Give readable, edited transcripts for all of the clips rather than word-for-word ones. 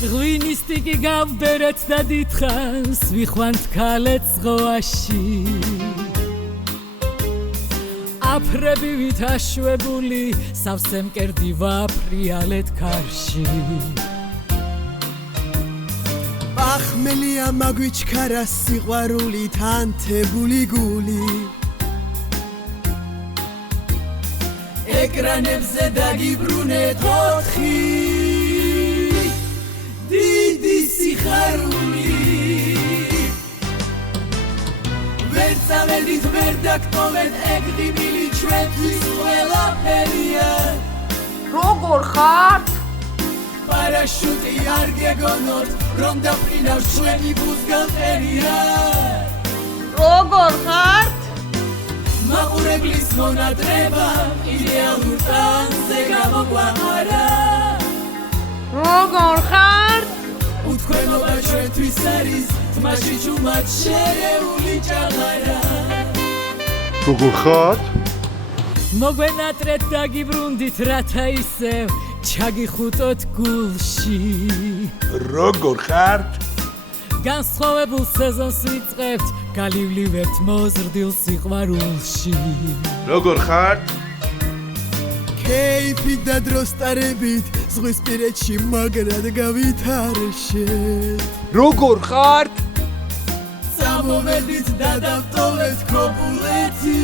ღვინისტიკი გავბერეთ და დიდხანს ვიხვანთ ქალეთ ზღვაში აფრები ვითაშვებული სავსე მკერდი ვაფრიალეთ ქარში ახმელია მაგვიჩქარა სიყვარულით ანთებული გული ეკრანებზე დაგიბრუნეთ ოთხი დიდი სიხარული ვერ წავედით ვერ დაგტოვეთ ეგდიმილი ჩვენთვის ყველაფერია როგორ ხართ? პარაშუტი არ გეგონოთ რომ დაფრინავს ჩვენი ბუზგალტერია როგორ ხართ? მაყურებლის მონატრება იდეალურ ტანზე გამოგვაყარა როგორ ხართ? უთქვენობა ჩვენთვის არის თმაში ჩუმად შერეული ჭაღარა როგორ ხართ? მოგვენატრეთ დაგიბრუნდით რათა ისევ ჩაგიხუტოთ გულში როგორ ხართ? განსხვავებულ სეზონს ვიწყებთ გალივლივებთ მოზრდილ სიყვარულში როგორ ხართ? კეიფით და დროსტარებით ზღვისპირეთში მაგრად გავითარშეთ როგორ ხართ? წამოვედით და დავტოვეთ კოპულეთი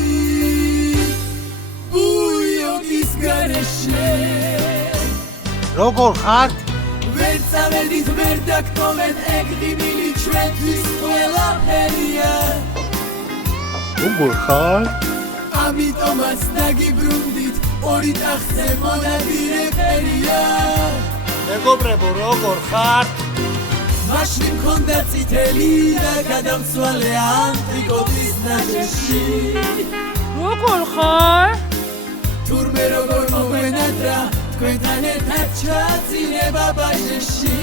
ბუიოგის გარეშე როგორ ხართ? ვერ წავედით ვერ დაგტოვეთ ეგდიმილი ჩვენთვის ყველაფერია როგორ ხართ? ამიტომაც დაგიბრუნდით ორი ტახტზე მონადირე ფერია მეგობრებო როგორ ხართ? მაშინ მქონდა წითელი და გადავცვალე ანტიკოტის ნაჯეში როგორ ხარ? თურმე როგორ მოგვენატრა თქვენთან ერთად ჩაძინება ბაჟეში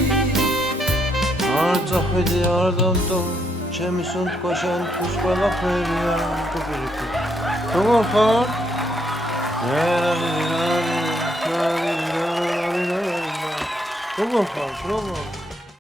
არ წახვედი არ დამტო ჩემი სუნთქვა შენთვის ყველაფერია როგორ ხარ? როგორ ხარ?